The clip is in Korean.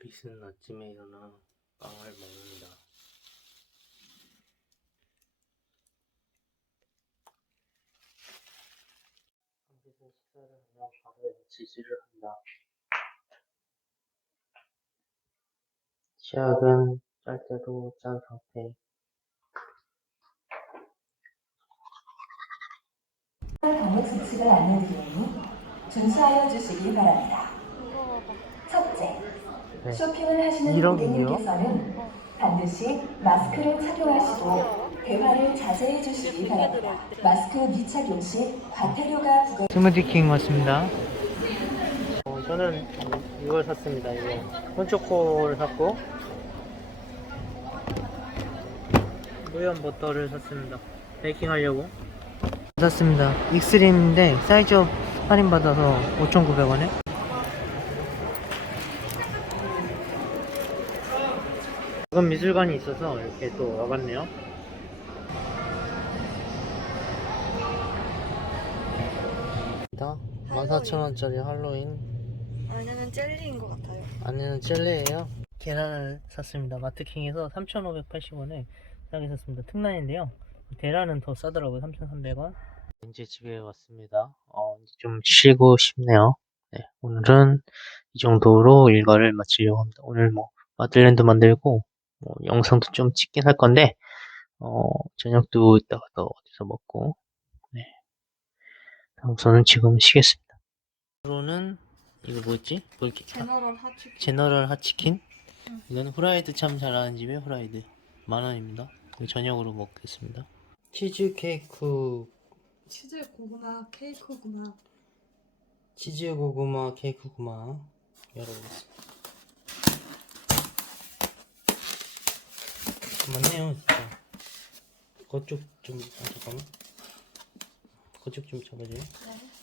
빅스는 아침에 일어나 빵을 먹는다. 빅스는 식사를 하며 밥에 지지를 한다. 시작은 짤 때도 짠 상태. 방역 수칙을 알려드리니 준수하여 주시기 바랍니다. 네. 쇼핑을 하시는 이런게요? 고객님께서는 반드시 마스크를 착용하시고 대화를 자제해 주시기 바랍니다. 마스크 미착용 시 과태료가 부과 스무디킹 왔습니다. 어, 저는 이걸 샀습니다. 이거 콘초코를 샀고 무염 버터를 샀습니다. 베이킹 하려고 샀습니다. 익스림인데 사이즈업 할인 받아서 5,900원에 이건 미술관이 있어서 이렇게 또 와봤네요. 다 14,000원짜리 할로윈 안에는 젤리인 것 같아요. 안에는 젤리예요. 계란을 샀습니다. 마트킹에서 3,580원에 싸게 샀습니다. 특란인데요. 계란은 더 싸더라고요. 3,300원. 이제 집에 왔습니다. 어, 이제 좀 쉬고 싶네요. 네, 오늘은 이 정도로 일과를 마치려고 합니다. 오늘 뭐 마들렌도 만들고 뭐 영상도 좀 찍긴 할 건데 어, 저녁도 이따가 또 어디서 먹고 네. 우선은 지금 쉬겠습니다. 로는 이거 뭐였지? 뭐 이렇게 제너럴 하츄. 제너럴 핫치킨 이건 후라이드 참 잘하는 집의 후라이드 만 원입니다 이거 저녁으로 먹겠습니다 치즈 케이크 치즈 고구마 케이크구나. 치즈 고구마 케이크구마 열어보겠습니다 맞네요 진짜. 그쪽 좀 아, 잠깐만. 그쪽 좀 잡아줘요. 네.